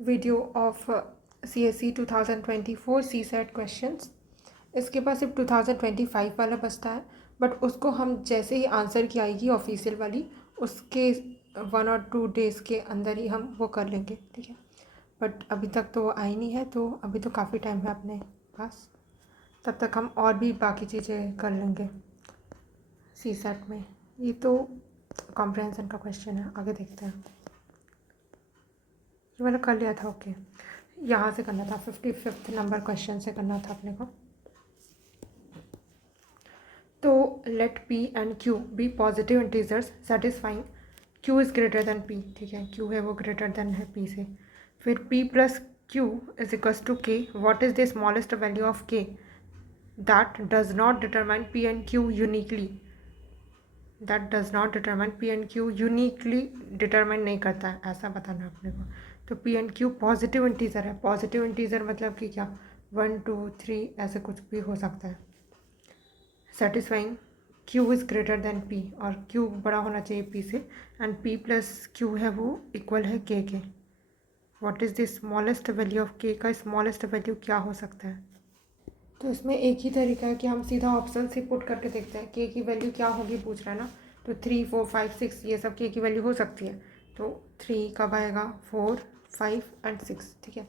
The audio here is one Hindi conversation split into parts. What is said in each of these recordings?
Video of CSE 2024 CSAT questions. इसके पास सिर्फ 2025 वाला बचता है, बट उसको हम जैसे ही आंसर की आएगी ऑफिशियल वाली, उसके 1 और 2 डेज़ के अंदर ही हम वो कर लेंगे, ठीक है। बट अभी तक तो वो आई नहीं है, तो अभी तो काफ़ी टाइम है अपने पास, तब तक हम और भी बाकी चीज़ें कर लेंगे CSAT में। ये तो कॉम्प्रहेंशन का क्वेश्चन है, आगे देखते हैं। ये मैंने कर लिया था, ओके। यहाँ से करना था, 55th नंबर क्वेश्चन से करना था अपने को। तो let P and Q be positive integers satisfying Q is greater than P, ठीक है। Q है वो ग्रेटर देन है P से। फिर P plus Q is equals to K, what is the smallest value of K that does not determine P and Q uniquely. That does not determine P and Q uniquely determine नहीं करता है, ऐसा बताना है अपने को। तो P and Q positive integer है। पॉजिटिव इंटीजर मतलब कि क्या, 1 2 3 ऐसे कुछ भी हो सकता है। Satisfying Q is greater than P, और Q बड़ा होना चाहिए P से, एंड P प्लस Q है वो इक्वल है K के। What is the smallest value of K का स्मॉलेस्ट वैल्यू क्या हो सकता है। तो इसमें एक ही तरीका है कि हम सीधा ऑप्शन से पुट करके देखते हैं K की वैल्यू क्या होगी, पूछ रहा है ना। तो 3 4 5 6 ये सब K की वैल्यू हो सकती है। तो 3 कब आएगा, 4 5 एंड 6, ठीक है।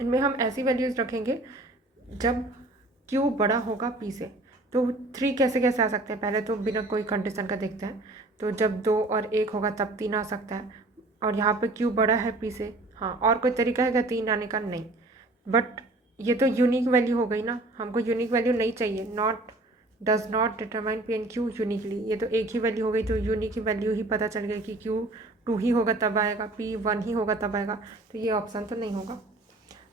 इनमें हम ऐसी वैल्यूज़ रखेंगे जब Q बड़ा होगा P से। तो 3 कैसे कैसे आ सकते हैं, पहले तो बिना कोई कंडीशन का देखते हैं। तो जब 2 और 1 होगा तब 3 आ सकता है, और यहाँ पे Q बड़ा है P से। हाँ, और कोई तरीका है क्या 3 आने का, नहीं। बट ये तो यूनिक वैल्यू हो गई ना, हमको यूनिक वैल्यू नहीं चाहिए। Not does not determine P and Q uniquely, ये तो एक ही वैल्यू हो गई। तो यूनिक वैल्यू ही पता चल गई कि Q 2 ही होगा तब आएगा, P 1 ही होगा तब आएगा। तो ये ऑप्शन तो नहीं होगा।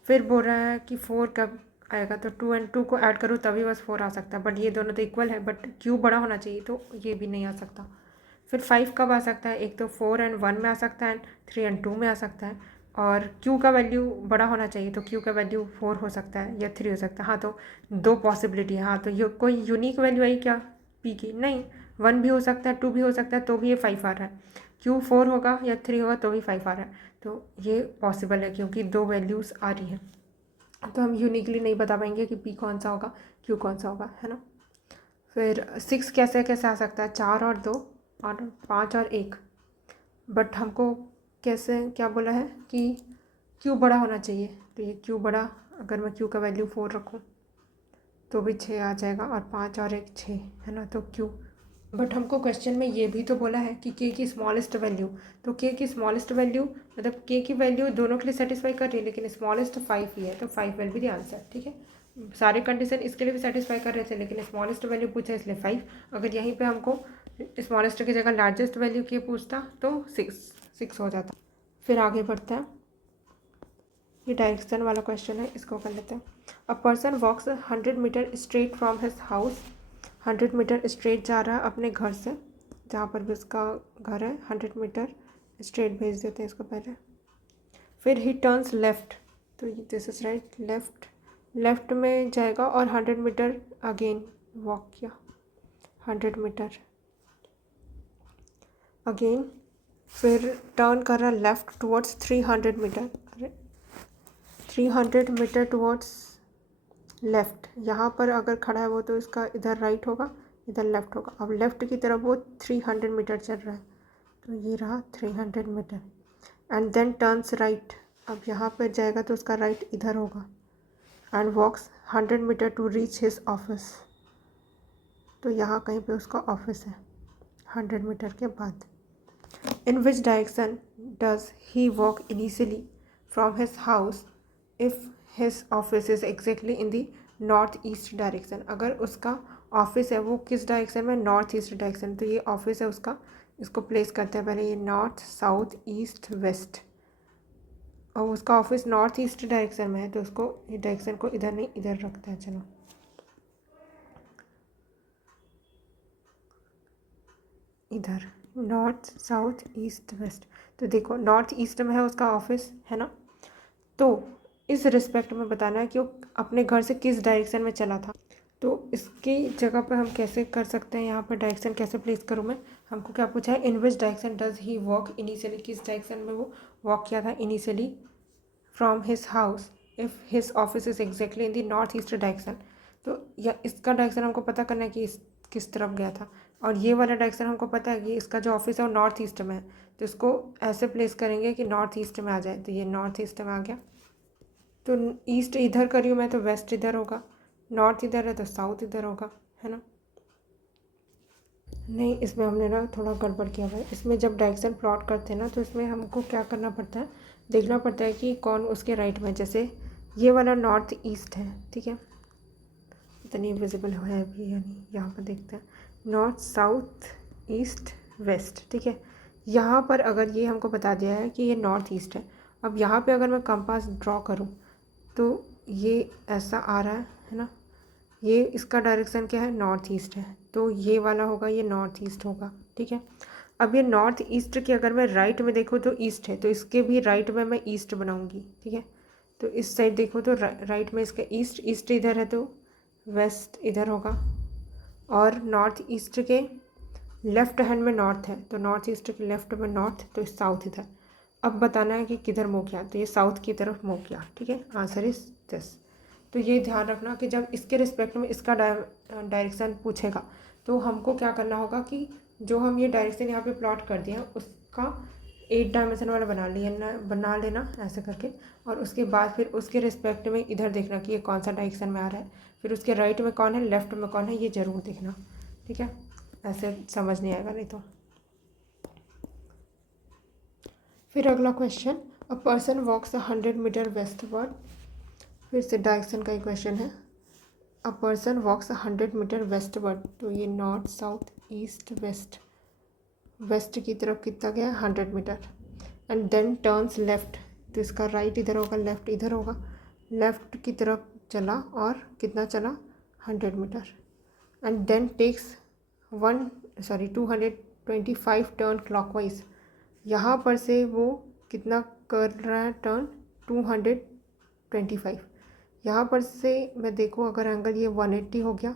फिर बोल रहा है कि 4 कब आएगा, तो 2 एंड 2 को ऐड करो तभी बस 4 आ सकता है, बट ये दोनों तो इक्वल है, बट Q बड़ा होना चाहिए, तो ये भी नहीं आ सकता। फिर 5 कब आ सकता है, एक तो 4 एंड 1 में आ सकता है, 3 एंड 2 में आ सकता है। और Q का वैल्यू बड़ा होना चाहिए, तो Q का वैल्यू 4 हो सकता है या 3 हो सकता है। हाँ, तो 2 पॉसिबिलिटी है। हाँ, तो ये कोई यूनिक वैल्यू आई क्या P की, नहीं। 1 भी हो सकता है, 2 भी हो सकता है, तो भी ये 5 आ रहा है। Q 4 होगा या 3 होगा तो भी 5 आ रहा है। तो ये पॉसिबल है क्योंकि 2 वैल्यूज़ आ रही हैं। तो हम यूनिकली नहीं बता पाएंगे कि P कौन सा होगा, Q कौन सा होगा, है ना। फिर 6 कैसे कैसे आ सकता है, 4 और 2 और 5 और 1। बट हमको कैसे क्या बोला है कि Q बड़ा होना चाहिए, तो ये Q बड़ा, अगर मैं Q का वैल्यू 4 रखूँ तो भी 6 आ जाएगा, और 5 और 1 6, है ना। तो Q, बट हमको क्वेश्चन में ये भी तो बोला है कि K की स्मॉलेस्ट वैल्यू, तो K की स्मॉलेस्ट वैल्यू मतलब K की वैल्यू दोनों के लिए सेटिस्फाई कर रही है, लेकिन स्मॉलेस्ट 5 ही है, तो 5 विल बी द आंसर, ठीक है। सारे कंडीशन इसके लिए भी सेटिस्फाई कर रहे थे, लेकिन स्मॉलेस्ट वैल्यू पूछा इसलिए 5। अगर यहीं पे हमको स्मॉलेस्ट की जगह लार्जेस्ट वैल्यू की पूछता तो 6 हो जाता। फिर आगे बढ़ते हैं, ये डायरेक्शन वाला क्वेश्चन है, इसको कर लेते हैं। A person walks 100 metre straight from his house, 100 metre straight जा रहा है अपने घर से, जहाँ पर भी उसका घर है, 100 मीटर स्ट्रेट भेज देते हैं इसको पहले। फिर ही टर्न्स लेफ़्ट, तो दिस इज राइट, लेफ़्ट में जाएगा और 100 मीटर अगेन वॉक किया, 100 मीटर अगेन। फिर टर्न कर रहा left towards 300 metre, 300 metre towards left. यहाँ पर अगर खड़ा है वो, तो इसका इधर राइट होगा, इधर लेफ़्ट होगा। अब लेफ़्ट की तरफ वो 300 मीटर चल रहा है, तो ये रहा 300 metre. And then turns right, अब यहाँ पर जाएगा तो उसका राइट इधर होगा। And walks 100 metre to reach his office, तो यहाँ कहीं पे उसका ऑफिस है 100 मीटर के बाद। In which direction does he walk initially from his house if his office is exactly in the north east direction. अगर उसका ऑफिस है वो किस डायरेक्शन में, नॉर्थ ईस्ट डायरेक्शन, तो ये ऑफिस है उसका, इसको प्लेस करते हैं पहले, ये नॉर्थ साउथ ईस्ट वेस्ट, और उसका ऑफिस नॉर्थ ईस्ट डायरेक्शन में है, तो उसको ये डायरेक्शन को इधर नहीं इधर रखते हैं। चलो, इधर नॉर्थ साउथ ईस्ट वेस्ट। तो देखो नॉर्थ ईस्ट में है उसका ऑफिस, है ना। तो इस रिस्पेक्ट में बताना है कि वो अपने घर से किस डायरेक्शन में चला था। तो इसकी जगह पर हम कैसे कर सकते हैं, यहाँ पर डायरेक्शन कैसे प्लेस करूँ मैं। हमको क्या पूछा है, in which direction does he walk initially, किस डायरेक्शन में वो वॉक किया था initially from his house if his office is exactly in the north east direction. तो या इसका डायरेक्शन हमको पता करना है कि किस तरफ गया था, और ये वाला डायरेक्शन हमको पता है कि इसका जो ऑफिस है वो नॉर्थ ईस्ट में है, तो इसको ऐसे प्लेस करेंगे कि नॉर्थ ईस्ट में आ जाए। तो ये नॉर्थ ईस्ट में आ गया। तो ईस्ट इधर करी हूँ मैं, तो वेस्ट इधर होगा, नॉर्थ इधर है तो साउथ इधर होगा, है ना। नहीं, इसमें हमने ना थोड़ा गड़बड़ किया हुआ है। इसमें जब डायरेक्शन प्लॉट करते हैं ना, तो इसमें हमको क्या करना पड़ता है, देखना पड़ता है कि कौन उसके राइट में। जैसे ये वाला नॉर्थ ईस्ट है, ठीक है, इतनी विजिबल है अभी या नहीं, यहाँ पर देखते हैं, नॉर्थ साउथ ईस्ट वेस्ट, ठीक है। यहाँ पर अगर ये हमको बता दिया है कि ये नॉर्थ ईस्ट है, अब यहाँ पे अगर मैं कंपास ड्रॉ करूँ तो ये ऐसा आ रहा है ना, ये इसका डायरेक्शन क्या है, नॉर्थ ईस्ट है, तो ये वाला होगा, ये नॉर्थ ईस्ट होगा, ठीक है। अब ये नॉर्थ ईस्ट की अगर मैं राइट में देखूँ तो ईस्ट है, तो इसके भी राइट में मैं ईस्ट बनाऊँगी, ठीक है। तो इस साइड देखो तो राइट में इसका ईस्ट, ईस्ट इधर है तो वेस्ट इधर होगा, और नॉर्थ ईस्ट के लेफ्ट हैंड में नॉर्थ है, तो नॉर्थ ईस्ट के लेफ्ट में नॉर्थ, तो साउथ इधर। अब बताना है कि किधर मूव किया, तो ये साउथ की तरफ मूव किया, ठीक है। Answer is this. तो ये ध्यान रखना कि जब इसके रिस्पेक्ट में इसका डायरेक्शन पूछेगा, तो हमको क्या करना होगा कि जो हम ये डायरेक्शन यहाँ पे प्लॉट कर दिए हैं उसका 8 डायमेंशन वाला बना लेना ऐसे करके, और उसके बाद फिर उसके रिस्पेक्ट में इधर देखना कि ये कौन सा डायरेक्शन में आ रहा है, फिर उसके राइट में कौन है, लेफ्ट में कौन है, ये ज़रूर देखना, ठीक है। ऐसे समझ नहीं आएगा नहीं तो। फिर अगला question, a person walks 100 metre westward. फिर से डायरेक्शन का ही क्वेश्चन है। A person walks 100 metre westward, तो ये north south east west, west की तरफ कितना गया, 100 metre, and then turns left, तो इसका राइट इधर होगा, लेफ्ट इधर होगा, लेफ्ट की तरफ चला और कितना चला, 100 metre, and then takes 225 turn clockwise. यहाँ पर से वो कितना कर रहा है टर्न, 225। यहाँ पर से मैं देखूँ अगर एंगल ये 180 हो गया,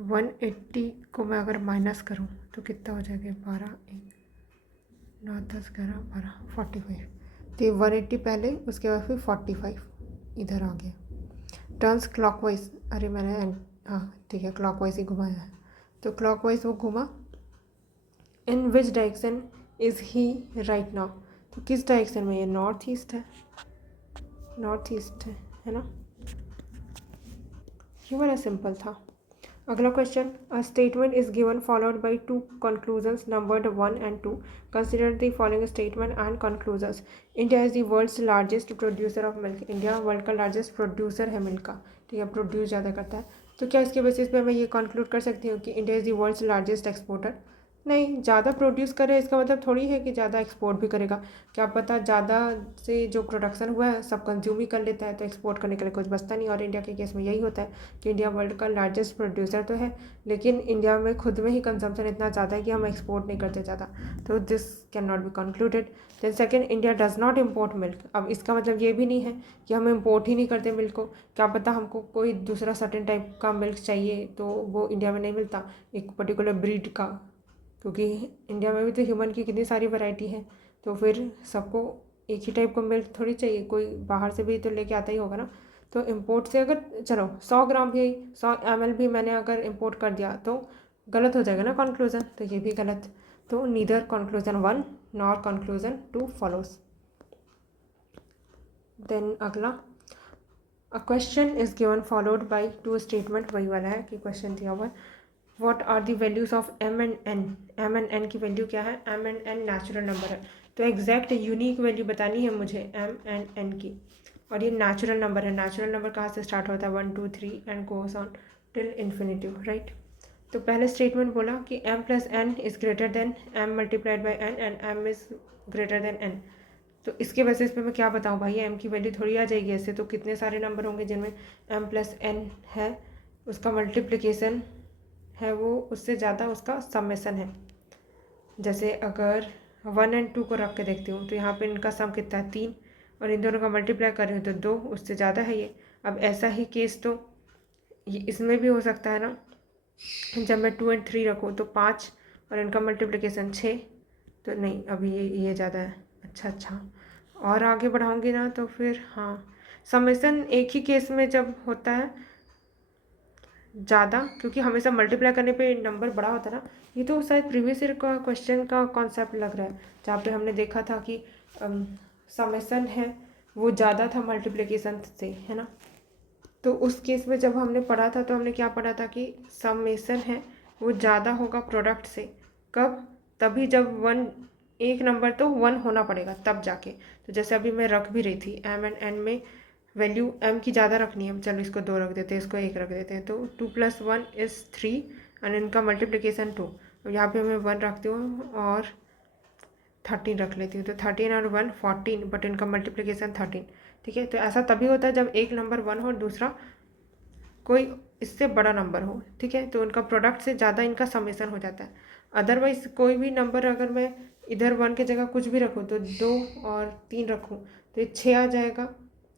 180 को मैं अगर माइनस करूँ तो कितना हो जाएगा, 12 1 9 10 11 12 45। तो ये 180 पहले, उसके बाद फिर 45 इधर आ गया। टर्न्स क्लॉकवाइज, अरे मैंने हाँ ठीक है, क्लॉकवाइज ही घुमाया है, तो क्लॉकवाइज वो घुमा। In which direction is he right now, तो किस डायरेक्शन में, ये नॉर्थ ईस्ट है, नॉर्थ ईस्ट है ना। ये बड़ा सिंपल था। अगला question, a statement is given followed by 2 conclusions numbered 1 and 2। Consider the following statement and conclusions. India is the world's largest producer of milk. India world का लार्जेस्ट प्रोड्यूसर है मिल्क का, ठीक है, प्रोड्यूस ज़्यादा करता है। तो क्या इसके बेसिस पे मैं ये कंक्लूड कर सकती हूँ कि India is the world's largest exporter. नहीं, ज़्यादा प्रोड्यूस करे इसका मतलब थोड़ी है कि ज़्यादा एक्सपोर्ट भी करेगा। क्या पता ज़्यादा से जो प्रोडक्शन हुआ है सब कंज्यूम ही कर लेता है, तो एक्सपोर्ट करने के लिए कुछ बचता नहीं। और इंडिया के केस में यही होता है कि इंडिया वर्ल्ड का लार्जेस्ट प्रोड्यूसर तो है, लेकिन इंडिया में खुद में ही कंजम्पशन इतना ज़्यादा है कि हम एक्सपोर्ट नहीं करते ज़्यादा, तो this can not be concluded. Then second, India does not import milk. अब इसका मतलब ये भी नहीं है कि हम इम्पोर्ट ही नहीं करते मिल्क को। क्या पता हमको कोई दूसरा सर्टेन टाइप का मिल्क चाहिए तो वो इंडिया में नहीं मिलता, एक पर्टिकुलर ब्रीड का, क्योंकि इंडिया में भी तो ह्यूमन की कितनी सारी वैरायटी है, तो फिर सबको एक ही टाइप का मिल्क थोड़ी चाहिए, कोई बाहर से भी तो लेके आता ही होगा ना। तो इम्पोर्ट से अगर चलो 100 ग्राम भी 100 ml भी मैंने अगर इम्पोर्ट कर दिया तो गलत हो जाएगा ना कंक्लूज़न, तो ये भी गलत। तो neither conclusion 1 nor conclusion 2 follows. Then अगला, a question is given followed by 2 statement, वही वाला है कि क्वेश्चन दिया हुआ है। What are the values of m and n। m and n की वैल्यू क्या है, m and n natural number है, तो एग्जैक्ट यूनिक वैल्यू बतानी है मुझे m and n की, और ये नेचुरल नंबर है। नेचुरल नंबर कहाँ से स्टार्ट होता है, 1 2 3 and goes on till infinitive, right. तो पहले स्टेटमेंट बोला कि m plus n is greater then m multiplied by n and m is greater then n। तो इसके बेसिस पे मैं क्या बताऊँ भाई, m की वैल्यू थोड़ी आ जाएगी ऐसे, तो कितने सारे नंबर होंगे जिनमें m प्लस n है, उसका मल्टीप्लिकेशन है वो उससे ज़्यादा उसका समेसन है। जैसे अगर 1 and 2 को रख के देखती हूँ तो यहाँ पे इनका सम कितना है, 3, और इन दोनों का मल्टीप्लाई कर रही हूँ तो 2, उससे ज़्यादा है ये। अब ऐसा ही केस तो ये इसमें भी हो सकता है ना, जब मैं 2 and 3 रखूँ तो 5 और इनका मल्टीप्लिकेशन 6, तो नहीं अभी ये ज़्यादा है। अच्छा, और आगे बढ़ाऊँगी ना तो फिर हाँ, समेसन एक ही केस में जब होता है ज़्यादा, क्योंकि हमेशा मल्टीप्लाई करने पे नंबर बड़ा होता है ना। ये तो शायद प्रीवियस ईयर का क्वेश्चन का कॉन्सेप्ट लग रहा है, जहाँ पे हमने देखा था कि समेसन है वो ज़्यादा था मल्टीप्लिकेशन से, है ना। तो उस केस में जब हमने पढ़ा था तो हमने क्या पढ़ा था कि समेसन है वो ज़्यादा होगा प्रोडक्ट से। कब? तभी जब वन, एक नंबर तो वन होना पड़ेगा तब जाके। तो जैसे अभी मैं रख भी रही थी एम एंड एन में वैल्यू एम की ज़्यादा रखनी है, चलो इसको 2 रख देते हैं, इसको 1 रख देते हैं, तो 2 + 1 = 3 एंड इनका मल्टीप्लिकेशन 2। अब यहाँ पे मैं 1 रखती हूँ और 13 रख लेती हूँ, तो 13 और 1 14, बट इनका मल्टीप्लिकेशन 13। ठीक है, तो ऐसा तभी होता है जब एक नंबर 1 हो और दूसरा कोई इससे बड़ा नंबर हो। ठीक है, तो उनका प्रोडक्ट से ज़्यादा इनका समेसन हो जाता है। अदरवाइज कोई भी नंबर अगर मैं इधर 1 की जगह कुछ भी रखूँ, तो 2 और 3 रखूँ तो ये 6 आ जाएगा,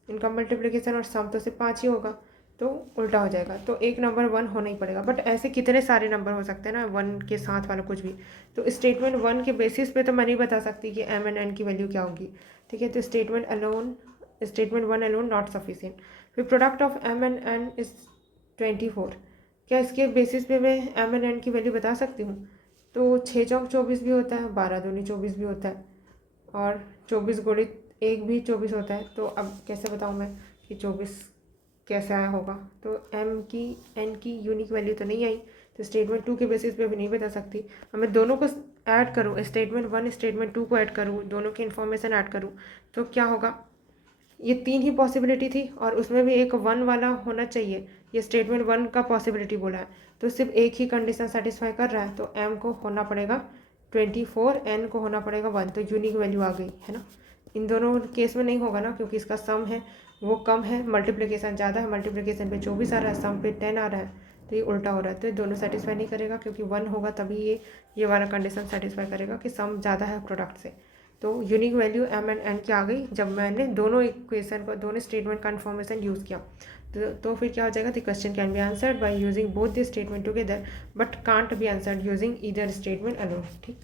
इनका मल्टीप्लिकेशन, और सम तो सिर्फ 5 ही होगा, तो उल्टा हो जाएगा। तो एक नंबर 1 होना ही पड़ेगा, बट ऐसे कितने सारे नंबर हो सकते हैं ना 1 के साथ वाला कुछ भी। तो स्टेटमेंट 1 के बेसिस पे तो मैं नहीं बता सकती कि एम एंड एन की वैल्यू क्या होगी। ठीक है, तो स्टेटमेंट 1 अलोन नॉट सफिशिएंट। फिर product of M and N is 24। क्या इसके बेसिस पे मैं एम एंड एन की वैल्यू बता सकती हूँ? तो 6 चौक 24 भी होता है, 12 दूनी 24 भी होता है, और 24 गुणित 1 भी 24 होता है। तो अब कैसे बताऊँ मैं कि 24 कैसे आया होगा? तो एम की एन की यूनिक वैल्यू तो नहीं आई, तो स्टेटमेंट 2 के बेसिस पे भी नहीं बता सकती। अब मैं दोनों को ऐड करूँ, स्टेटमेंट 1 स्टेटमेंट 2 को ऐड करूँ, दोनों की इन्फॉर्मेशन ऐड करूँ, तो क्या होगा? ये 3 ही पॉसिबिलिटी थी और उसमें भी एक 1 वाला होना चाहिए। ये स्टेटमेंट 1 का पॉसिबिलिटी बोला है, तो सिर्फ एक ही कंडीशन सेटिस्फाई कर रहा है, तो एम को होना पड़ेगा 24, एन को होना पड़ेगा 1, तो यूनिक वैल्यू आ गई, है ना। इन दोनों केस में नहीं होगा ना, क्योंकि इसका सम है वो कम है, मल्टीप्लिकेशन ज़्यादा है, मल्टीप्लिकेशन पे 24 आ रहा है, सम पे 10 आ रहा है, तो ये उल्टा हो रहा है। तो ये दोनों सेटिस्फाई नहीं करेगा, क्योंकि 1 होगा तभी ये वाला कंडीशन सेटिस्फाई करेगा कि सम ज़्यादा है प्रोडक्ट से। तो unique value M and N की आ गई जब मैंने दोनों इक्वेशन को, दोनों स्टेटमेंट का इन्फॉर्मेशन यूज़ किया। तो फिर क्या हो जाएगा? The question can be answered by using both the statement together but can't be answered using either statement alone. ठीक,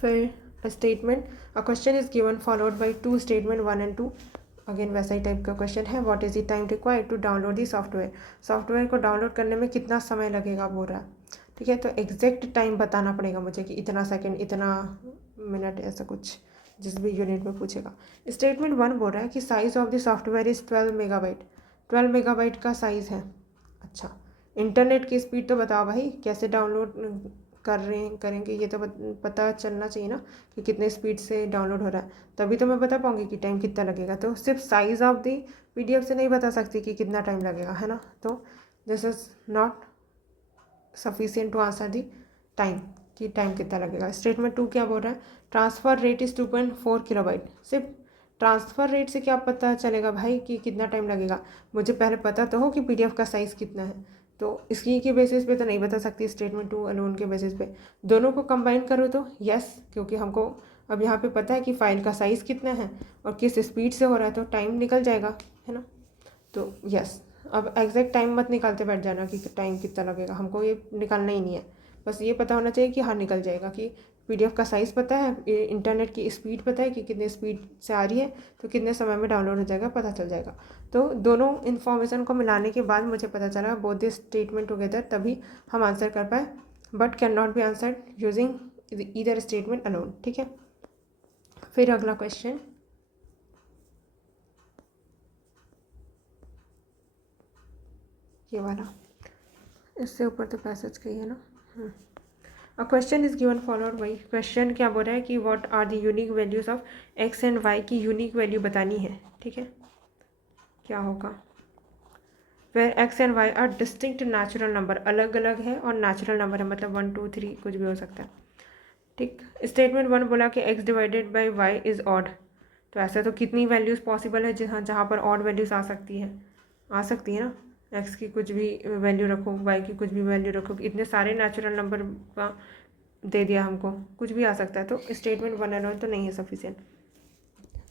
फिर statement, a question is given followed by 2 statement 1 and 2। Again वैसा ही टाइप का क्वेश्चन है। What is the time required to download the software? Software को डाउनलोड करने में कितना समय लगेगा बोल रहा है। ठीक है, तो एग्जैक्ट टाइम बताना पड़ेगा मुझे कि इतना सेकंड, इतना मिनट, ऐसा कुछ जिस भी यूनिट में पूछेगा। स्टेटमेंट 1 बोल रहा है कि size of the software is 12 megabyte. 12 megabyte का साइज़ है। अच्छा, इंटरनेट की स्पीड तो बताओ भाई, कैसे डाउनलोड करेंगे, ये तो पता चलना चाहिए ना कि कितने स्पीड से डाउनलोड हो रहा है, तभी तो मैं बता पाऊँगी कि टाइम कितना लगेगा। तो सिर्फ साइज़ ऑफ द PDF से नहीं बता सकती कि कितना टाइम लगेगा, है ना। तो this is not sufficient to answer the time, कि टाइम कितना लगेगा। स्टेटमेंट 2 क्या बोल रहा है? Transfer rate is 2.4 kilobyte. सिर्फ ट्रांसफ़र रेट से क्या पता चलेगा भाई कि कितना टाइम लगेगा? मुझे पहले पता तो हो कि PDF का साइज़ कितना है, तो इसकी के बेसिस पे तो नहीं बता सकती स्टेटमेंट 2 अलोन के बेसिस पे। दोनों को कंबाइन करो तो यस, क्योंकि हमको अब यहाँ पे पता है कि फ़ाइल का साइज़ कितना है और किस स्पीड से हो रहा है, तो टाइम निकल जाएगा, है ना। तो यस, अब एग्जैक्ट टाइम मत निकालते बैठ जाना कि टाइम कितना लगेगा, हमको ये निकालना ही नहीं है। बस ये पता होना चाहिए कि हाँ निकल जाएगा, कि PDF का साइज़ पता है, इंटरनेट की स्पीड पता है कि कितने स्पीड से आ रही है, तो कितने समय में डाउनलोड हो जाएगा, पता चल जाएगा। तो दोनों इन्फॉर्मेशन को मिलाने के बाद मुझे पता चला बोथ द स्टेटमेंट टुगेदर, तभी हम आंसर कर पाए, but can not be answered using either statement alone. ठीक है, फिर अगला क्वेश्चन, ये वाला, इससे ऊपर तो पैसेज का ही है ना। A question is given followed by, question क्या बोल रहा है कि what are the unique values of x and y की यूनिक वैल्यू बतानी है। ठीक है, क्या होगा? Where x and y are distinct natural number, अलग अलग है और नेचुरल नंबर है, मतलब 1 2 3 कुछ भी हो सकता है। ठीक, स्टेटमेंट 1 बोला कि x divided by y is odd. तो ऐसा तो कितनी वैल्यूज़ पॉसिबल है जहाँ पर ऑड वैल्यूज़ आ सकती है ना। x की कुछ भी वैल्यू रखो, y की कुछ भी वैल्यू रखो, इतने सारे नेचुरल नंबर का दे दिया हमको, कुछ भी आ सकता है। तो स्टेटमेंट 1 अलोन तो नहीं है sufficient.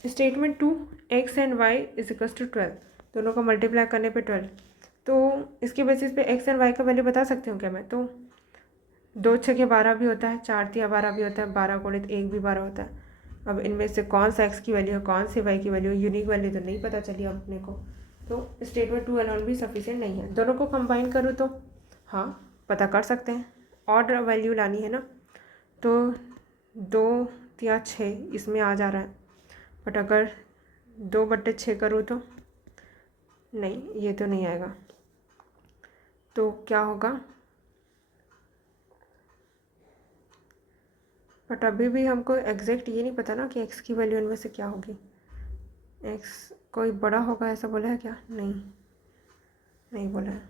Statement 2, x and y is equals to 12, दोनों को मल्टीप्लाई करने पे 12, तो इसके बेसिस पे x एंड y का वैल्यू बता सकती हूँ क्या मैं? तो 2 6 के 12 भी होता है, 4 3 12 भी होता है, 12 गुणित 1 भी 12 होता है, अब इनमें से कौन सा x की वैल्यू है, कौन सी y की वैल्यू है, यूनिक वैल्यू तो नहीं पता चली अपने को। तो स्टेटमेंट 2 अलोन भी सफिशिएंट नहीं है। दोनों को कंबाइन करूँ तो हाँ पता कर सकते हैं, ऑड वैल्यू लानी है ना, तो 2 या 6 इसमें आ जा रहा है, बट अगर 2/6 करूँ तो नहीं, ये तो नहीं आएगा। तो क्या होगा, बट अभी भी हमको एग्जैक्ट ये नहीं पता ना कि x की वैल्यू इनमें से क्या होगी। x कोई बड़ा होगा ऐसा बोला है क्या? नहीं बोला है,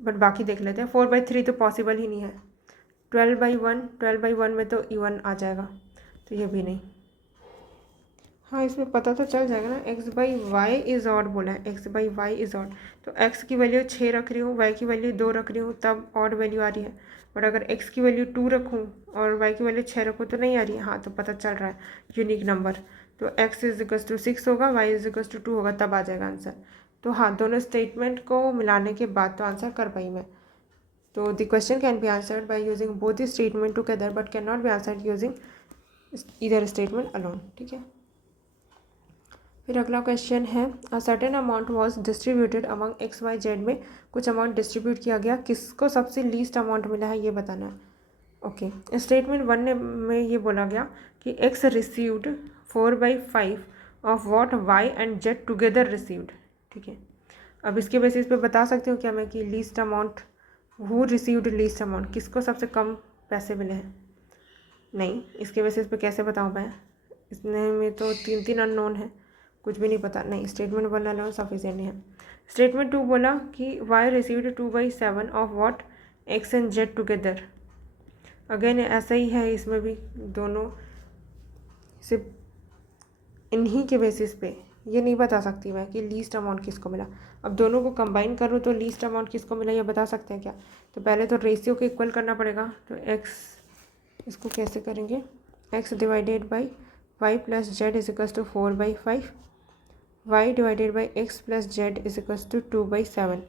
बट बाकी देख लेते हैं। 4/3 तो पॉसिबल ही नहीं है। 12/1 में तो इवन आ जाएगा, तो ये भी नहीं। हाँ इसमें पता तो चल जाएगा ना, x/y इज़ ऑड बोला है, x/y इज़ ऑड, तो x की वैल्यू 6 रख रही हूँ, y की वैल्यू 2 रख रही हूँ, तब ऑड वैल्यू आ रही है। बट अगर x की वैल्यू 2 रखूँ और y की वैल्यू 6 रखूँ तो नहीं आ रही है। हाँ तो पता चल रहा है यूनिक नंबर, तो x = 6 होगा, y = 2 होगा, तब आ जाएगा आंसर। तो हाँ दोनों स्टेटमेंट को मिलाने के बाद तो आंसर कर पाई मैं। तो the question can be answered by using both the statement together but can not be answered using either statement alone. ठीक है, फिर अगला क्वेश्चन है, a certain amount was distributed among XYZ में कुछ अमाउंट डिस्ट्रीब्यूट किया गया, किसको सबसे लीस्ट अमाउंट मिला है ये बताना है। ओके, स्टेटमेंट 1 में ये बोला गया कि X received 4/5 of what Y and Z together received. ठीक है, अब इसके बेसिस पे बता सकती हूँ क्या मैं कि least amount, who received least amount, किसको सबसे कम पैसे मिले हैं? नहीं, इसके बेसिस पे कैसे बताऊँ मैं, इसमें में तो 3 अननोन है, कुछ भी नहीं पता। नहीं, स्टेटमेंट 1 अलोन सफिशिएंट नहीं है। स्टेटमेंट 2 बोला कि y received 2/7 of what x and z together. Again ऐसा ही है, इसमें भी दोनों सिर्फ इन्हीं के बेसिस पे, ये नहीं बता सकती मैं कि लीस्ट अमाउंट किसको मिला। अब दोनों को कंबाइन करूँ तो लीस्ट अमाउंट किसको मिला ये बता सकते हैं क्या? तो पहले तो रेशियो को इक्वल करना पड़ेगा, तो x, इसको कैसे करेंगे, x divided by y plus Z is equals to 4/5, y divided by x plus Z is equals to 2/7।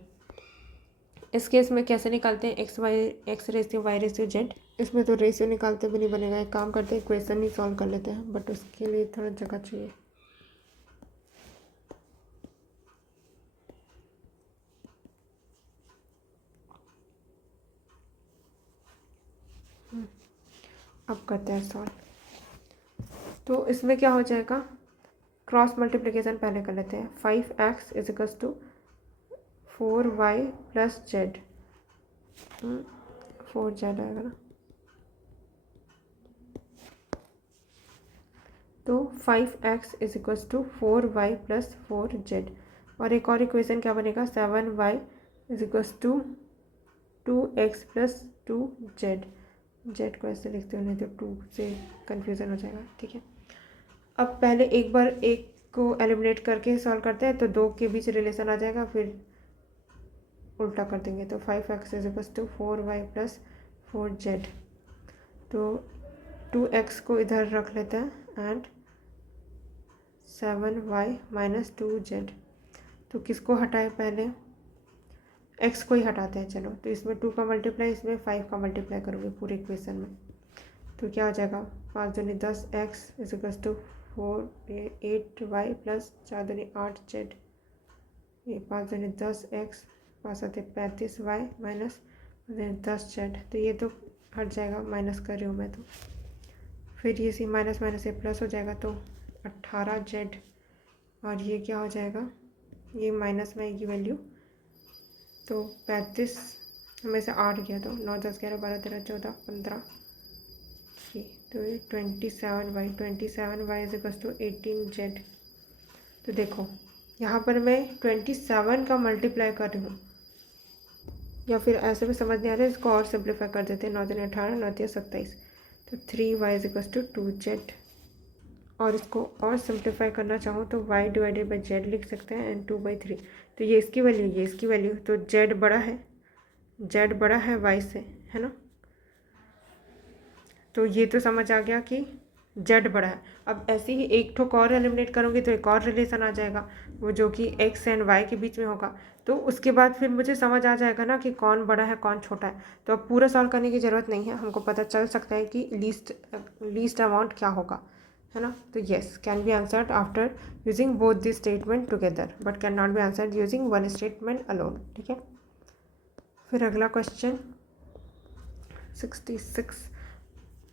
इस केस में कैसे निकालते हैं x ratio y ratio z? इसमें तो रेशियो निकालते भी नहीं बनेगा, एक काम करते हैं इक्वेशन ही सॉल्व कर लेते हैं, बट उसके लिए थोड़ा जगह चाहिए। अब करते हैं सॉल्व। तो इसमें क्या हो जाएगा, क्रॉस मल्टीप्लिकेशन पहले कर लेते हैं। 5x is equals to 4y plus Z, 4z आएगा ना, तो 5x is equals to 4y plus 4z। और एक और इक्वेशन क्या बनेगा, 7y is equals to 2x plus 2z। z को ऐसे लिखते हो, नहीं तो 2 से कन्फ्यूज़न हो जाएगा। ठीक है, अब पहले एक बार एक को एलिमिनेट करके सॉल्व करते हैं, तो 2 के बीच रिलेशन आ जाएगा, फिर उल्टा कर देंगे। तो 5x is equals to 4y plus 4z, तो 2x को इधर रख लेते हैं एंड 7y माइनस 2z। तो किसको हटाए, पहले x को ही हटाते हैं। चलो, तो इसमें 2 का मल्टीप्लाई, इसमें 5 का मल्टीप्लाई करोगे पूरे इक्वेशन में, तो क्या हो जाएगा, 5 दूनी 10x is equals to 8y plus 4 दूनी 8z, ये 5 दूनी 10x, 5 आते 35y माइनस 10z, तो ये तो हट जाएगा, माइनस कर रही हूँ मैं तो। फिर ये सी माइनस माइनस से प्लस हो जाएगा, तो 18z, और ये क्या हो जाएगा, ये माइनस में आएगी वैल्यू, तो 35 में से 8 गया तो 9 10 11 12 13 14 15, तो ये 27y is equals to 18z। तो देखो यहाँ पर मैं 27 का मल्टीप्लाई कर रही हूँ, या फिर ऐसे भी समझ नहीं आ रहा है, इसको और सिंप्लीफाई कर देते हैं। 9 दूनी 18, 9 तिया 27, तो 3y is equals to 2z। और इसको और सिंप्लीफाई करना चाहूँ तो y डिवाइडेड बाई z लिख सकते हैं एंड 2/3। तो ये इसकी वैल्यू, ये इसकी वैल्यू, तो z बड़ा है y से, है ना। तो ये तो समझ आ गया कि जेड बड़ा है। अब ऐसे ही एक ठोक और एलिमिनेट करूँगी तो एक और रिलेशन आ जाएगा, वो जो कि एक्स एंड वाई के बीच में होगा। तो उसके बाद फिर मुझे समझ आ जाएगा ना कि कौन बड़ा है कौन छोटा है। तो अब पूरा सॉल्व करने की ज़रूरत नहीं है, हमको पता चल सकता है कि लीस्ट अमाउंट क्या होगा, है ना। तो yes, can be answered after using both this statement together, but can not be answered using one statement alone. ठीक है, फिर अगला क्वेश्चन 66।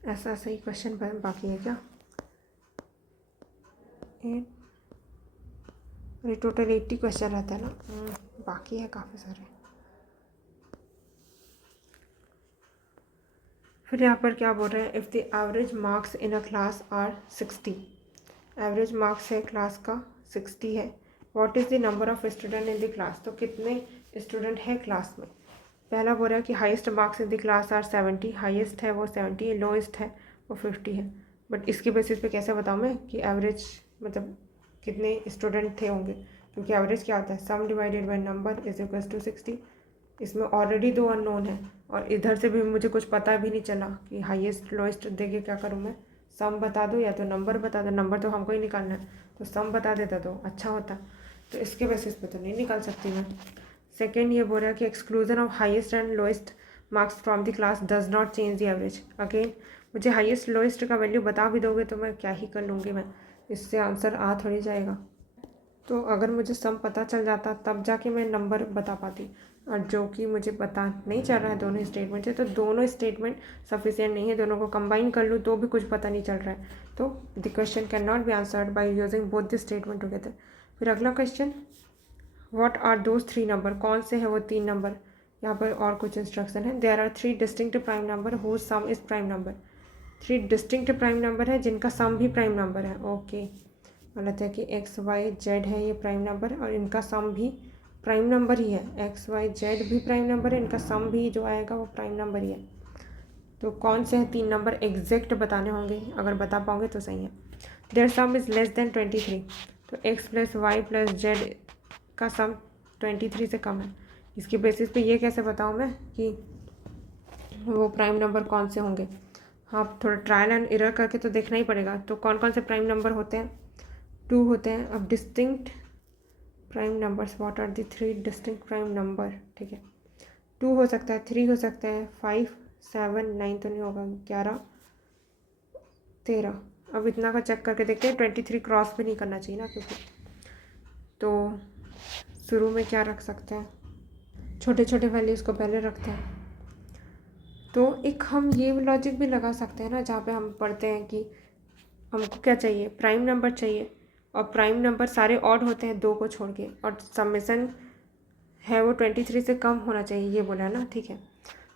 ऐसा सही क्वेश्चन बाकी है क्या? अरे टोटल 80 क्वेश्चन रहता है ना, बाकी है काफ़ी सारे। फिर यहाँ पर क्या बोल रहे हैं, if the average marks in a class are 60, average marks है क्लास का 60 है, what is the number of student in the class, तो कितने स्टूडेंट है क्लास में। पहला बोल रहा है कि highest marks in the class are 70, highest है वो 70, लोएस्ट है वो 50 है। बट इसके बेसिस पे कैसे बताऊँ मैं कि एवरेज मतलब कितने स्टूडेंट थे होंगे, क्योंकि एवरेज क्या होता है, sum divided by number is equals to 60। इसमें ऑलरेडी 2 अननोन है और इधर से भी मुझे कुछ पता भी नहीं चला कि हाईएस्ट लोएस्ट दे के क्या करूँ मैं, सम बता दूँ या तो नंबर बता दो, नंबर तो हमको ही निकालना है, तो सम बता देता तो अच्छा होता। तो इसके बेसिस पे तो नहीं निकाल सकती मैं। सेकेंड ये बोल रहा है कि exclusion of highest and lowest marks from the class does not change the average. Again मुझे हाईएस्ट लोएस्ट का वैल्यू बता भी दोगे तो मैं क्या ही कर लूँगी, मैं इससे आंसर आ थोड़ी जाएगा। तो अगर मुझे सम पता चल जाता तब जाके मैं नंबर बता पाती, और जो कि मुझे पता नहीं चल रहा है दोनों स्टेटमेंट से, तो दोनों स्टेटमेंट सफिशिएंट नहीं है, दोनों को कंबाइन कर लूँ तो भी कुछ पता नहीं चल रहा है। तो the question can not be answered by using both the statement together. फिर अगला question, what are those 3 number, कौन से है वो 3 नंबर। यहाँ पर और कुछ इंस्ट्रक्शन है, there are 3 distinct prime number whose sum is prime number. 3 distinct prime number है जिनका सम भी प्राइम नंबर है। ओके, गलत है कि एक्स वाई जेड है ये प्राइम नंबर और इनका सम भी प्राइम नंबर ही है। एक्स वाई जेड भी प्राइम नंबर है, इनका सम भी जो आएगा वो प्राइम नंबर ही है। तो कौन से हैं 3 नंबर एग्जैक्ट बताने होंगे, अगर बता पाओगे तो सही है। Their sum is less than 23, तो X plus Y plus Z का सम 23 से कम है। इसके बेसिस पे ये कैसे बताऊँ मैं कि वो प्राइम नंबर कौन से होंगे। हाँ, थोड़ा ट्रायल एंड एरर करके तो देखना ही पड़ेगा। तो कौन कौन से प्राइम नंबर होते हैं, 2 होते हैं। अब distinct prime numbers, what are the 3 distinct prime number. ठीक है, 2 हो सकता है, 3 हो सकता है, 5 7 9 तो नहीं होगा, 11 13। अब इतना का चेक करके देखते हैं, 23 क्रॉस भी नहीं करना चाहिए ना, क्योंकि तो शुरू में क्या रख सकते हैं, छोटे छोटे वैल्यूज़ को पहले रखते हैं। तो एक हम ये लॉजिक भी लगा सकते हैं ना, जहाँ पे हम पढ़ते हैं कि हमको क्या चाहिए, प्राइम नंबर चाहिए, और प्राइम नंबर सारे ऑड होते हैं 2 को छोड़ के, और समेसन है वो 23 से कम होना चाहिए, ये बोला ना। ठीक है,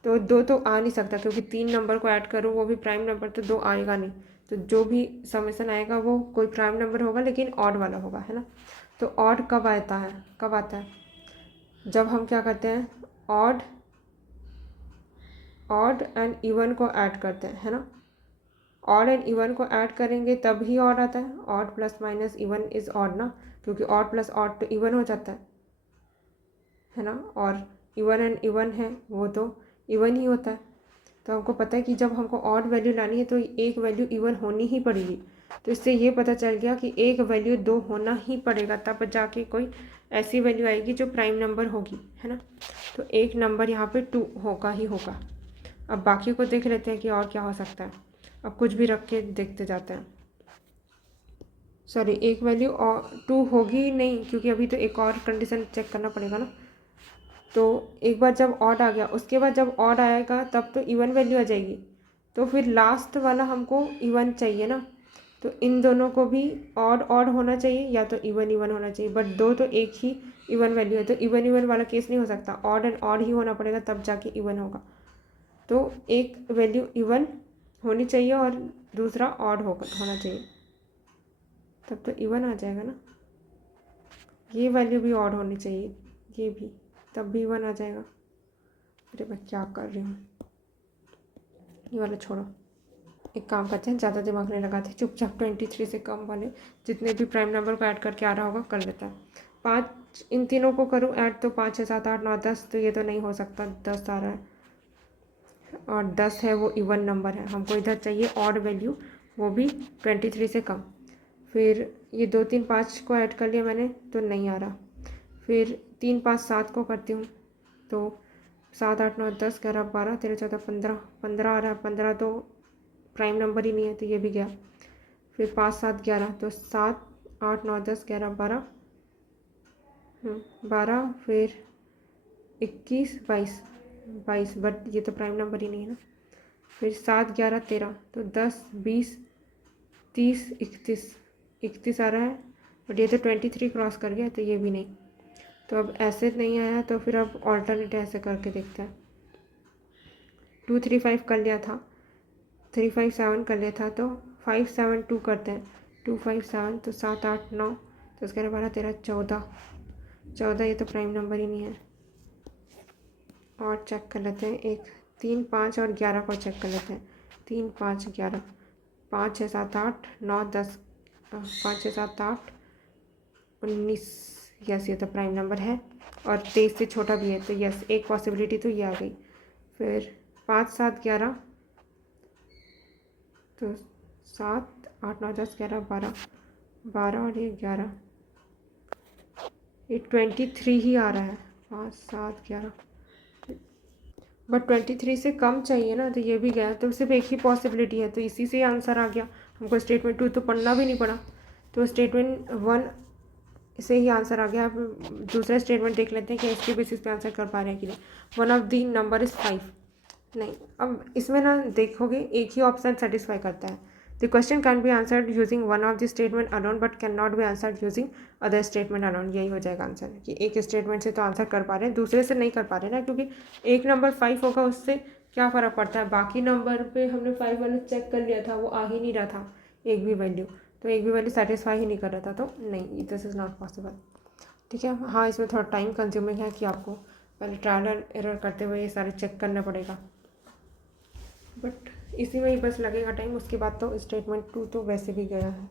तो 2 तो आ नहीं सकता क्योंकि 3 नंबर को ऐड करूँ वो भी प्राइम नंबर, तो 2 आएगा नहीं। तो जो भी समेसन आएगा वो कोई प्राइम नंबर होगा लेकिन ऑड वाला होगा, है ना। तो ऑड कब आता है, कब आता है, जब हम क्या करते हैं, ऑड एंड इवन को ऐड करते हैं, है ना। ऑड एंड इवन को ऐड करेंगे तब ही ऑड आता है। Odd plus minus even is odd ना, क्योंकि ऑड प्लस ऑड तो इवन हो जाता है ना। और इवन एंड इवन है वो तो इवन ही होता है। तो हमको पता है कि जब हमको ऑड वैल्यू लानी है तो एक वैल्यू इवन होनी ही पड़ेगी। तो इससे ये पता चल गया कि एक वैल्यू 2 होना ही पड़ेगा, तब जाके कोई ऐसी वैल्यू आएगी जो प्राइम नंबर होगी, है ना। तो एक नंबर यहाँ पे 2 होगा ही होगा। अब बाकी को देख लेते हैं कि और क्या हो सकता है। अब कुछ भी रख के देखते जाते हैं। सॉरी, एक वैल्यू और 2 होगी ही नहीं, क्योंकि अभी तो एक और कंडीशन चेक करना पड़ेगा ना। तो एक बार जब ऑड आ गया, उसके बाद जब ऑड आएगा तब तो इवन वैल्यू आ जाएगी, तो फिर लास्ट वाला हमको इवन चाहिए ना। तो इन दोनों को भी ऑड होना चाहिए या तो इवन होना चाहिए, बट 2 तो एक ही इवन वैल्यू है, तो इवन वाला केस नहीं हो सकता, ऑड एंड ऑड ही होना पड़ेगा तब जाके इवन होगा। तो एक वैल्यू इवन होनी चाहिए और दूसरा ऑड होना चाहिए, तब तो इवन आ जाएगा ना। ये वैल्यू भी ऑड होनी चाहिए, ये भी, तब भी इवन आ जाएगा। अरे मैं क्या कर रही हूँ, ये वाला छोड़ो। एक काम करते हैं, ज़्यादा दिमाग नहीं लगाते, चुपचाप 23 से कम वाले जितने भी प्राइम नंबर को ऐड करके आ रहा होगा कर लेता है। 5 इन तीनों को करूँ ऐड, तो 5 6 7 8 9 10, तो ये तो नहीं हो सकता, 10 आ रहा है, और 10 है वो इवन नंबर है। हमको इधर चाहिए ऑड वैल्यू, वो भी 23 से कम। फिर ये 2 3 5 को ऐड कर लिया मैंने तो नहीं आ रहा। फिर 3 5 7 को करती हूँ तो 7 8 9 10 11 12 13 14 15 15 आ रहा है। 15 तो प्राइम नंबर ही नहीं है तो ये भी गया। फिर 5 7 11 तो 7 8 9 10 11 12 12 फिर 21 22 22 बट ये तो प्राइम नंबर ही नहीं है ना। फिर 7 11 13 तो 10 20 30 31 31 आ रहा है बट ये तो 23 क्रॉस कर गया तो ये भी नहीं। तो अब ऐसे नहीं आया तो फिर अब ऑल्टरनेट ऐसे करके देखते हैं। 2 3 5 कर लिया था, 3 5 7 कर लिया था तो 5 7 2 करते हैं। 2 5 7 तो 7 8 9 तो उसके 12 13 14 14 ये तो प्राइम नंबर ही नहीं है। और चेक कर लेते हैं एक 3 5 और 11 को चेक कर लेते हैं। 3 5 11 5 6 7 8 9 10 5 6 7 8 19 यस ये तो प्राइम नंबर है और 23 से छोटा भी है तो यस एक पॉसिबिलिटी तो ये आ गई। फिर 5 7 11 तो 7 8 9 10 11 12 12 और ये 11 ये 23 ही आ रहा है। 5 7 11 बट 23 से कम चाहिए ना तो ये भी गया तो सिर्फ एक ही पॉसिबिलिटी है तो इसी से ही आंसर आ गया। हमको स्टेटमेंट 2 तो पढ़ना भी नहीं पड़ा तो स्टेटमेंट 1 से ही आंसर आ गया। अब दूसरा स्टेटमेंट देख लेते हैं कि इसके बेसिस पे आंसर कर पा रहे हैं कि नहीं। 1 ऑफ द नंबर इज़ 5 नहीं। अब इसमें ना देखोगे एक ही ऑप्शन सेटिस्फाई करता है। The question can be answered using one of the statement alone but can not be answered using other statement alone. यही हो जाएगा आंसर कि एक स्टेटमेंट से तो आंसर कर पा रहे हैं दूसरे से नहीं कर पा रहे ना क्योंकि एक नंबर 5 होगा उससे क्या फ़र्क पड़ता है। बाकी नंबर पे हमने 5 वाले चेक कर लिया था वो आ ही नहीं रहा था एक भी वैल्यू तो एक भी वैल्यू सेटिस्फाई ही नहीं कर रहा था तो नहीं दिस इज़ नॉट पॉसिबल। ठीक है हाँ इसमें थोड़ा टाइम कंज्यूमिंग है कि आपको पहले ट्रायल एरर करते हुए ये सारे चेक करना पड़ेगा बट इसी में ही बस लगेगा टाइम। उसके बाद तो स्टेटमेंट 2 तो वैसे भी गया है।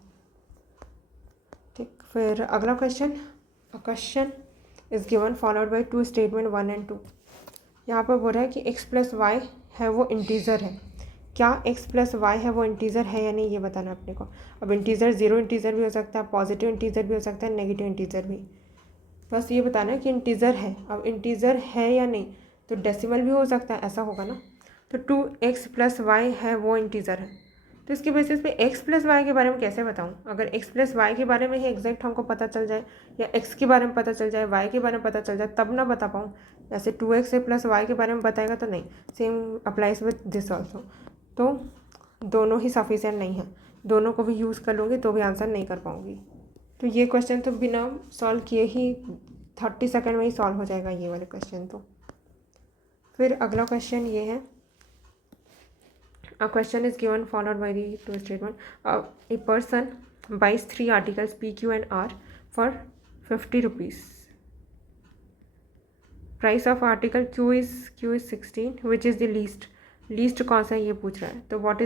ठीक फिर अगला question question is given followed by 2 statement 1 and 2। यहाँ पर बोल रहा है कि x प्लस वाई है वो इंटीज़र है। क्या x प्लस वाई है वो इंटीज़र है या नहीं ये बताना अपने को। अब इंटीज़र ज़ीरो इंटीज़र भी हो सकता है, पॉजिटिव इंटीज़र भी हो सकता है, नेगेटिव इंटीज़र भी। बस ये बताना है कि इंटीज़र है। अब इंटीज़र है या नहीं तो डेसिमल भी हो सकता है ऐसा होगा ना। तो 2x प्लस वाई है वो इंटीज़र है तो इसके बेसिस पे x प्लस वाई के बारे में कैसे बताऊँ। अगर x प्लस वाई के बारे में ही एग्जैक्ट हमको पता चल जाए या x के बारे में पता चल जाए y के बारे में पता चल जाए तब ना बता पाऊँ। जैसे 2x प्लस वाई के बारे में बताएगा तो नहीं। Same applies with this also. तो दोनों ही सफिशिएंट नहीं है, दोनों को भी यूज़ कर लूँगी तो भी आंसर नहीं कर पाऊँगी। तो ये क्वेश्चन तो बिना सॉल्व किए ही 30 सेकेंड में ही सॉल्व हो जाएगा ये वाले क्वेश्चन तो। फिर अगला क्वेश्चन ये है a question is given followed by the two statement. A person buys 3 articles P, Q and R for 50 rupees. Price of article Q is 16 which is the least कौन सा ये पूछ रहा है। तो what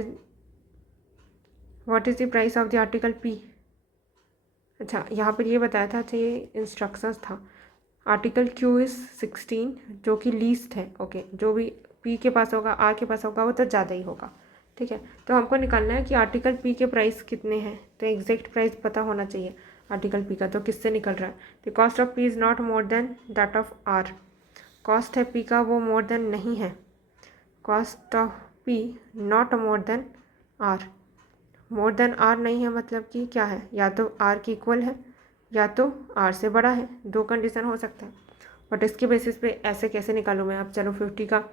is the price of the article P। अच्छा यहाँ पर ये बताया था। अच्छा ये इंस्ट्रक्शंस था। आर्टिकल Q इज़ 16 जो कि लीस्ट है। ओके जो भी P के पास होगा R के पास होगा वो तो ज़्यादा ही होगा। ठीक है तो हमको निकालना है कि आर्टिकल P के प्राइस कितने हैं तो एग्जैक्ट प्राइस पता होना चाहिए आर्टिकल P का। तो किससे निकल रहा है। The cost of P is not more than that of R। Cost है P का वो मोर देन नहीं है। Cost of P not more then R। More than R नहीं है मतलब कि क्या है या तो R की इक्वल है या तो R से बड़ा है। दो कंडीशन हो सकता है बट इसके बेसिस पे ऐसे कैसे निकालूँ मैं। अब चलो 50 का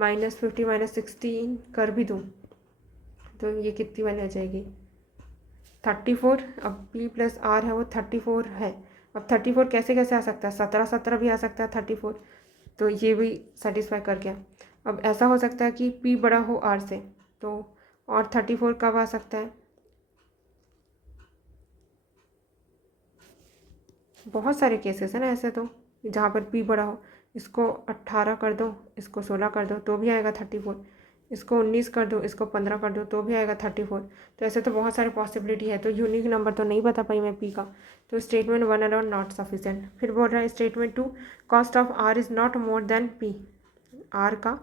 -50 -16 कर भी दूँ तो ये कितनी वाली आ जाएगी 34। अब P प्लस R है वो 34 है। अब 34 कैसे कैसे आ सकता है 17 17 भी आ सकता है 34 तो ये भी सेटिस्फाई कर गया। अब ऐसा हो सकता है कि P बड़ा हो R से तो और 34 कब आ सकता है। बहुत सारे केसेस हैं ना ऐसे तो जहाँ पर P बड़ा हो। इसको 18 कर दो इसको 16 कर दो तो भी आएगा 34। इसको 19 कर दो इसको 15 कर दो तो भी आएगा 34। तो ऐसे तो बहुत सारे पॉसिबिलिटी है तो यूनिक नंबर तो नहीं बता पाई मैं P का। तो स्टेटमेंट 1 अराउंड नॉट सफिशिएंट। फिर बोल रहा है statement 2 cost of R is not more then P। R का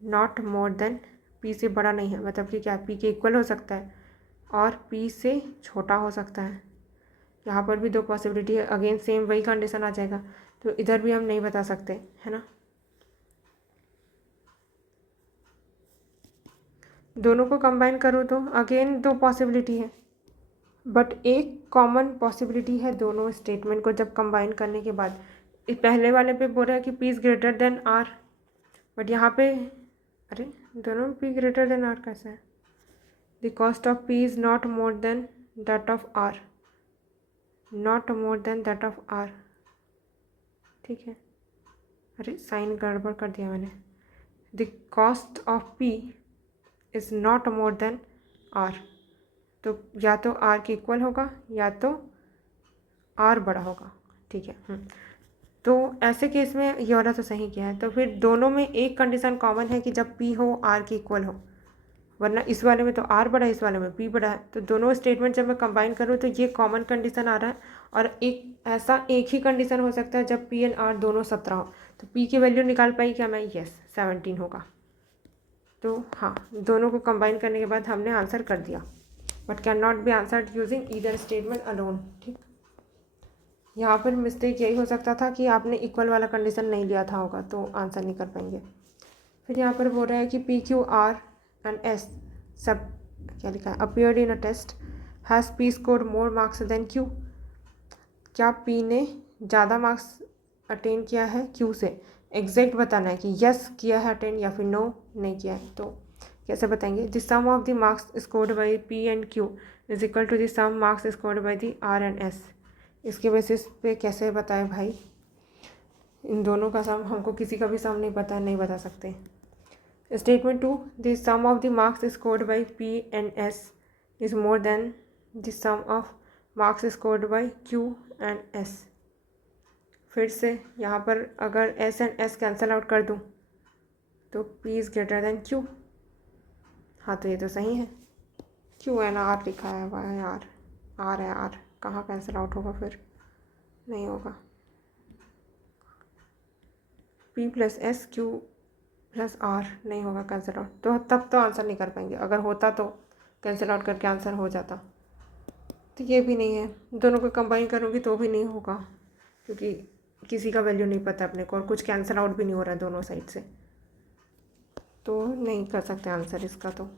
नॉट मोर देन P से बड़ा नहीं है मतलब कि क्या P के इक्वल हो सकता है। और पी से छोटा हो सकता है। यहाँ पर भी दो पॉसिबिलिटी है, अगेन सेम वही कंडीशन आ जाएगा, तो इधर भी हम नहीं बता सकते, है ना। दोनों को कंबाइन करो तो अगेन दो पॉसिबिलिटी है, बट एक कॉमन पॉसिबिलिटी है दोनों स्टेटमेंट को जब कंबाइन करने के बाद। पहले वाले पे बोल रहा है कि P is greater than R, but यहाँ पे अरे दोनों पी ग्रेटर देन आर कैसा है। The cost of P is not more than that of R, not more than that of R, ठीक है। अरे साइन गड़बड़ कर दिया मैंने। The cost of P is not more than R, तो या तो आर के इक्वल होगा या तो आर बड़ा होगा, ठीक है। तो ऐसे केस में ये वाला तो सही किया है। तो फिर दोनों में एक कंडीशन कॉमन है कि जब पी हो आर के इक्वल हो, वरना इस वाले में तो आर बड़ा है, इस वाले में पी बड़ा है। तो दोनों स्टेटमेंट जब मैं कंबाइन करूँ तो ये कॉमन कंडीशन आ रहा है, और एक ही कंडीशन हो सकता है जब पी एंड आर दोनों 17 हो। तो पी की वैल्यू निकाल पाई क्या मैं? यस, 17 होगा। तो हाँ, दोनों को कंबाइन करने के बाद हमने आंसर कर दिया, but can not be answered using either statement alone, ठीक। यहाँ पर मिस्टेक यही हो सकता था कि आपने इक्वल वाला कंडीशन नहीं लिया था होगा, तो आंसर नहीं कर पाएंगे। फिर यहाँ पर बोल रहा है कि P Q R and S सब क्या लिखा है, appeared in a test, has P scored more marks than Q. क्या पी ने ज़्यादा मार्क्स अटेन किया है क्यू से? एग्जैक्ट बताना है कि यस किया है अटेन या फिर नो नहीं किया है। तो कैसे बताएंगे? The sum of the marks scored by P and Q is equal to the sum marks scored by the R and S. इसके बेसिस पे कैसे बताए भाई? इन दोनों का सम, हमको किसी का भी सम नहीं पता, नहीं बता सकते। Statement 2, the sum of the marks scored by P and S is more than the sum of marks scored by Q and S. फिर से यहाँ पर अगर S and S cancel out कर दूँ तो P is greater than Q. हाँ, तो ये तो सही है। क्यू एन आर लिखा है, वाई आर, आर है आर, कहाँ कैंसिल आउट होगा? फिर नहीं होगा। P plus S Q plus R नहीं होगा कैंसिल आउट, तो तब तो आंसर नहीं कर पाएंगे। अगर होता तो कैंसिल आउट करके आंसर हो जाता, तो ये भी नहीं है। दोनों को कंबाइन करूँगी तो भी नहीं होगा, क्योंकि किसी का वैल्यू नहीं पता अपने को, और कुछ कैंसिल आउट भी नहीं हो रहा है दोनों साइड से, तो नहीं कर सकते आंसर इसका तो।